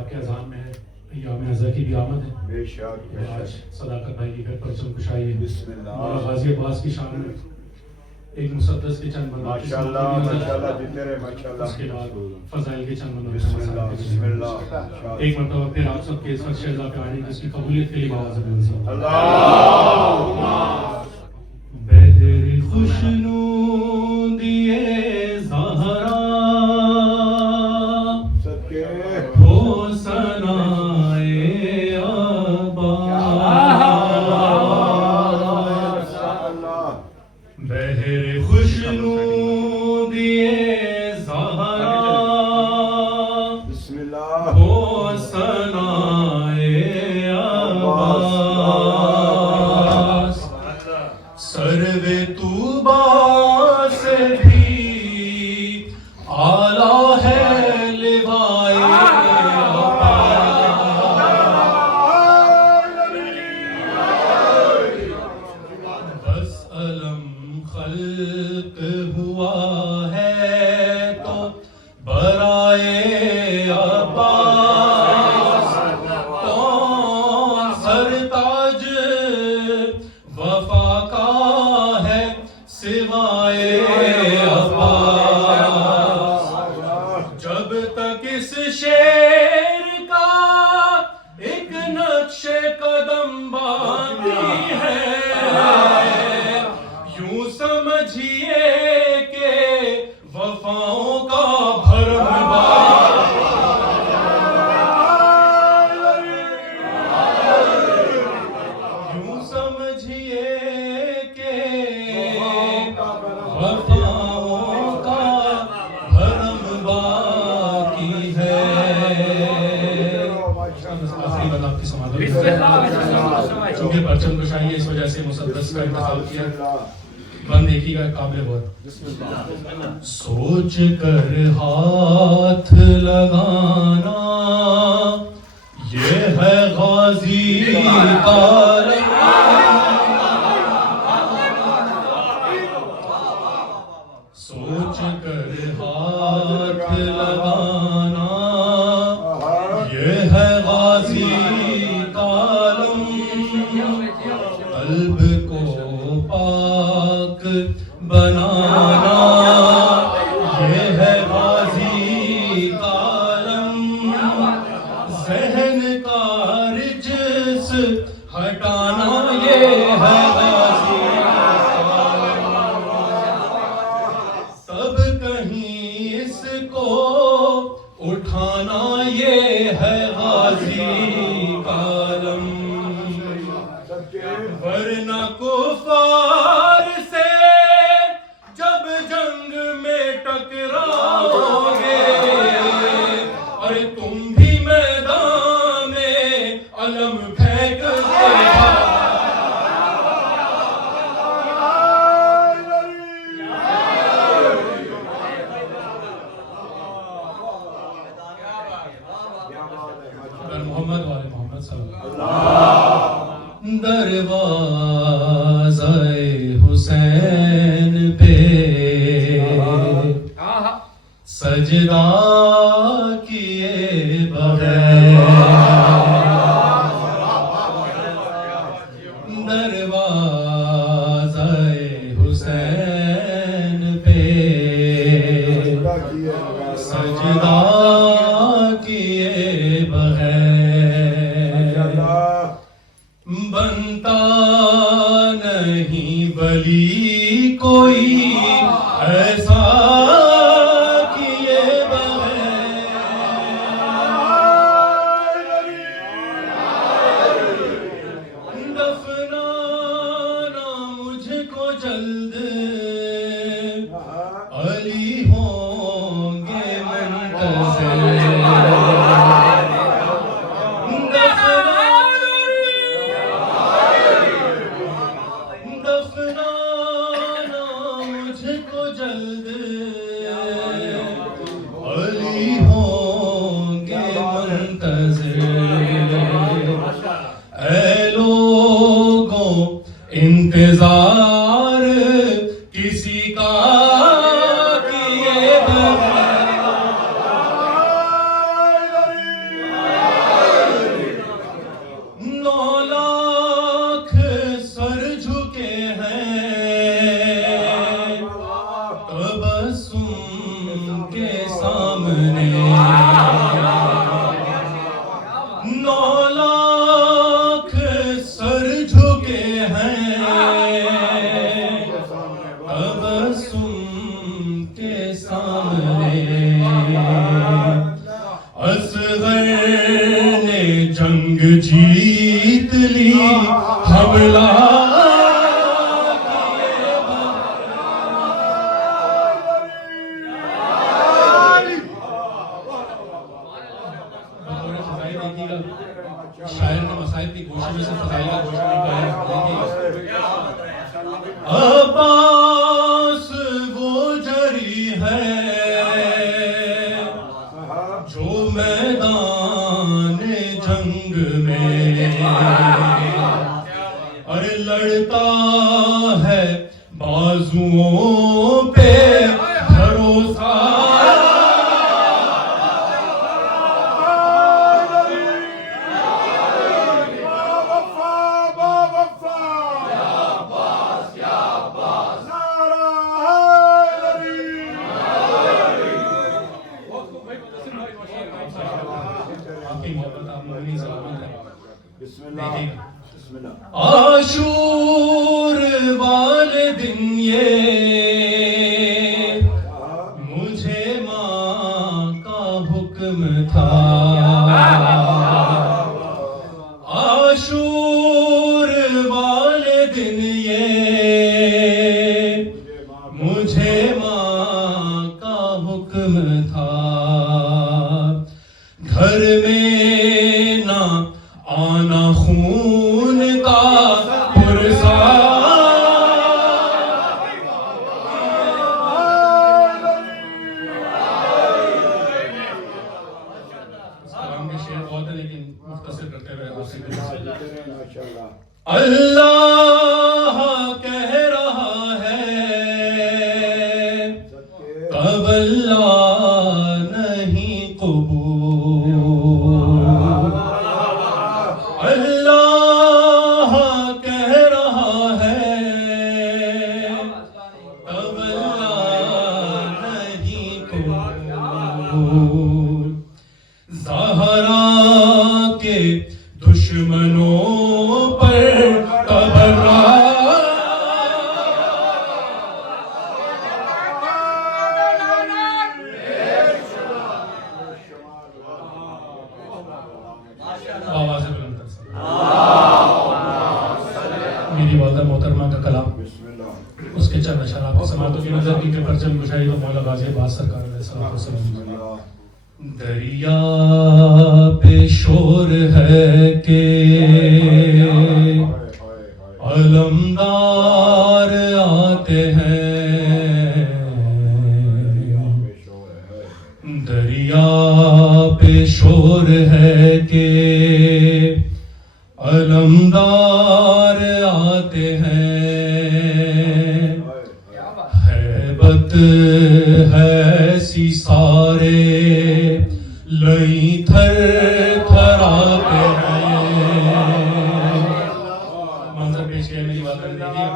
آپ کے اذان میں ہے ایام حضرت کی بھی آمد ہے. بے شک بے آج شک. صداقت بھائی کی گھر پرچم کشائی ہے. بسم اللہ. مولانا غازی عباس کی شان میں ایک مسدس کے چند بندوں ماشاءاللہ ماشاءاللہ جیتے رہے ماشاءاللہ. اس کے بعد فضائل کے چند بندوں بسم اللہ بسم اللہ. ایک مرتبہ پھر آپ سب کے اس وقت شہزا پہ آنے کی اس کی قبولیت کے لیے آواز ہے. اللہم بہر خوشنودی زہرا صدقے ہو ثنائے عباس. بہر خوشنودی زہرا بسم اللہ ہو ثنائے عباس. سرو طوبیٰ سے بھی اعلیٰ ہے لوائے عباس. بس علم خلق ہوا ہے تو برائے عباس. کون سرتاج وفا کا ہے سوائے عباس. جب تک اس شیر کا ایک نقش قدم باقی ہے یوں سمجھیے کہ وفاؤں کا بھرم یوں سمجھیے کہ وفاؤں کا بھرم باقی ہے. آخری بات آپ کی سماعت ہوگی. چونکہ پرچم کشائی ہے اس وجہ سے مسدس کا انتخاب کیا. بند ایک ہی کا قابل بہت. سوچ کر ہاتھ لگانا یہ ہے غازی کا سوچ کر ہاتھ لگانا یہ ہے غازی کا قلب کو پاک بنانا یہ ہے غازی کا ذہن کا رجس ہٹانا یہ ہے غازی. تب کہیں اس کو اٹھانا یہ ہے غازی کا علم. ورنہ کفار سے جب جنگ میں ٹکراؤ گے اور تم بھی میدان میں علم پھینک محمد والے محمد صلی اللہ علیہ وسلم. دروازہ حسین پہ سجدہ کیے بغیر دروازہ حسین پہ سجدہ کیے بغیر بنتا نہیں ولی کوئی ایسا کیے بغیر. دفنانا مجھ کو جلد علی ہوں گے منتظر. دفنانا مجھ کو جلد علی ہوں گے منتظر. اے لوگوں انتظار کسی کا کیے بغیر اصغر نے جنگ جیت لی حملہ شاعر نے مصائب کی گوشے میں سے فضائل کا گوشہ نکالا. عباس وہ جری ہے جو میدان جنگ میں اور لڑتا ہے بازوؤں پہ بھروسہ. عاشور والے دن یہ مجھے ماں کا حکم تھا. عاشور والے دن یہ مجھے ماں کا حکم تھا. گھر میں نہ آنا خون کا پرسا. لیکن مختصر کرتے ہوئے اللہ کہہ رہا ہے کب اللہ نہیں قبول. اللہ کہہ رہا ہے کب اللہ نہیں قبول. زہرا کے دشمنوں پر تبرا. میری والدہ محترمہ کا کلام اس کے چند اشعار آپ کو سماعتوں کی نظر کی کہ پرچم گشائی و مولا غازی عباس سرکار علیہ الصلوۃ والسلام. دریا پہ شور ہے کہ علمدار آتے ہیں. دریا پہ شور ہے کہ علمدار آتے ہیں. ہیبت ہے سی سارے لئی تھر تھر آتے ہیں. منظر پیش کیا میری بات کر دیکھیے.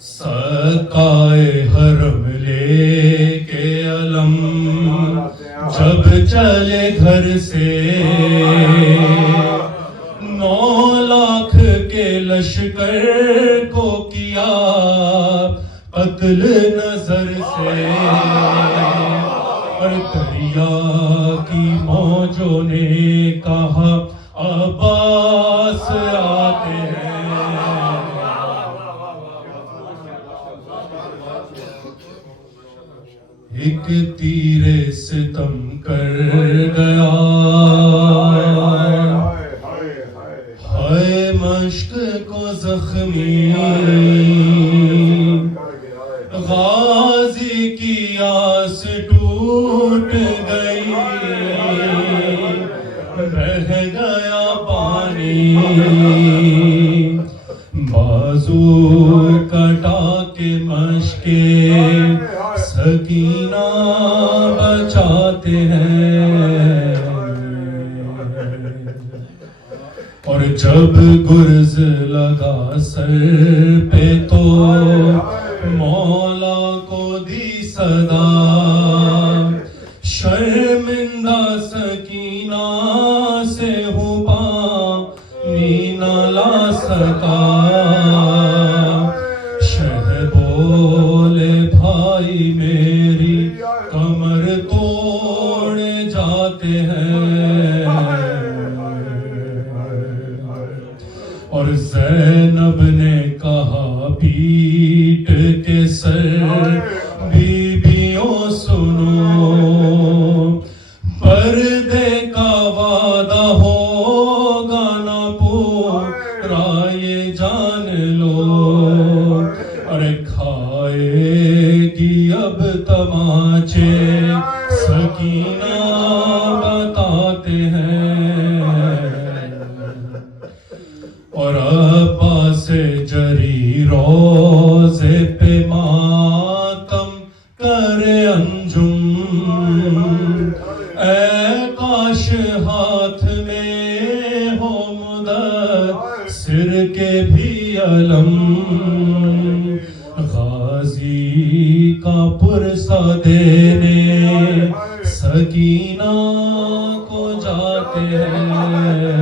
سقائے حرم لے کے علم جب چلے گھر سے 9 لاکھ کے لشکر کو کیا قتل نظر سے. اور دریا کی موجوں نے کہا عباس آتے ہیں. ایک تیر ستم کر گیا ہائے مشق کو زخمی. غازی کی آس ٹوٹ گئی بہہ گیا پانی. بازو کٹا کے مشکے سکینہ بچاتے ہیں. اور جب گرز لگا سر پہ تو مولا کو دی صدا. شرمندہ سکینہ سے ہوں پانی نہ لا سکا. شہ بولے بھائی میری کمر توڑ جاتے ہیں. اور زینب نے کہا پیٹ کے سر بیویوں سنو، پردے کا وعدہ ہوگا نہ پورا یہ جان لو، ارے کھائے گی اب تماچے سکینہ بتاتے ہیں، اور عباس جری روزے پہ ماتم کرے انجم، اے کاش ہاتھ میں ہو مدثر کے بھی علم، غازی کا پرسہ دینے سکینہ کو جاتے ہیں،